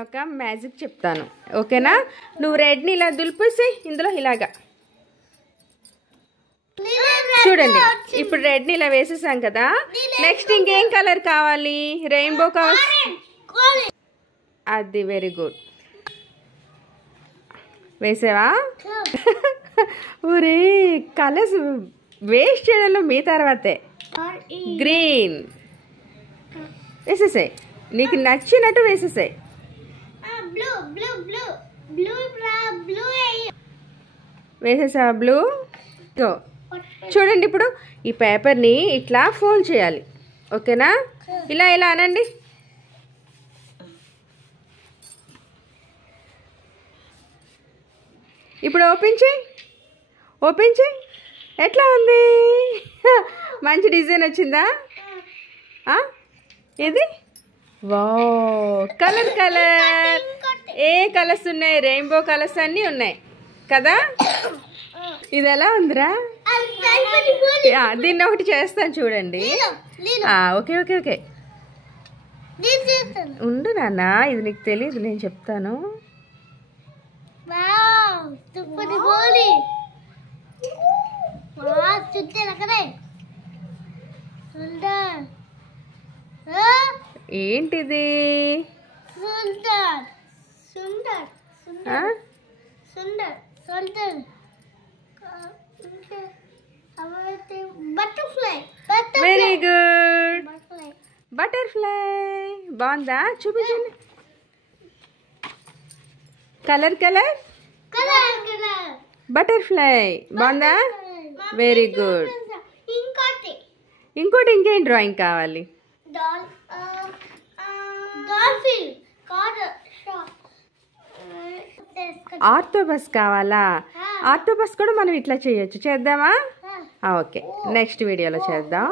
ఒక మ్యాజిక్ చెప్తాను, ఓకేనా? నువ్వు రెడ్ని ఇలా దులిపేసి ఇందులో ఇలాగా చూడండి. ఇప్పుడు రెడ్ని ఇలా వేసేసాం కదా, నెక్స్ట్ ఇంకేం కలర్ కావాలి? రెయిన్బో కావాలి. అది వెరీ గుడ్, వేసావా? ఊరే కలర్స్ వేస్ట్ చేయడంలో మీ తర్వాతే. గ్రీన్ వేసేసాయి, నీకు నచ్చినట్టు వేసేసాయి. వేసేసా బ్లూ. చూడండి, ఇప్పుడు ఈ పేపర్ని ఇట్లా ఫోల్డ్ చేయాలి, ఓకేనా? ఇలా ఇలా అనండి. ఇప్పుడు ఓపెన్ చేయి, ఓపెన్ చేయి. ఎట్లా ఉంది? మంచి డిజైన్ వచ్చిందా? ఇది వావ్, కలర్ కలర్. ఏ కలర్స్ ఉన్నాయి? రెయిన్బో కలర్స్ అన్నీ ఉన్నాయి కదా. ఇది ఎలా ఉందిరా? దీన్ని ఒకటి చేస్తాను చూడండి. ఓకే ఓకే ఓకే, ఉండు నాన్న, ఇది నీకు తెలియదు, నేను చెప్తాను. ఏంటిది? Very good, butterfly. బాగుందా? చూపించండి. కలర్ కలర్ బటర్ఫ్లై బాగుందా? Very good. ఇంకోటి ఇంకేం డ్రాయింగ్ కావాలి? ఆక్టోపస్ కావాలా? ఆక్టోపస్ కూడా మనం ఇట్లా చేయొచ్చు, చేద్దామా? ఓకే, నెక్స్ట్ వీడియోలో చేద్దాం.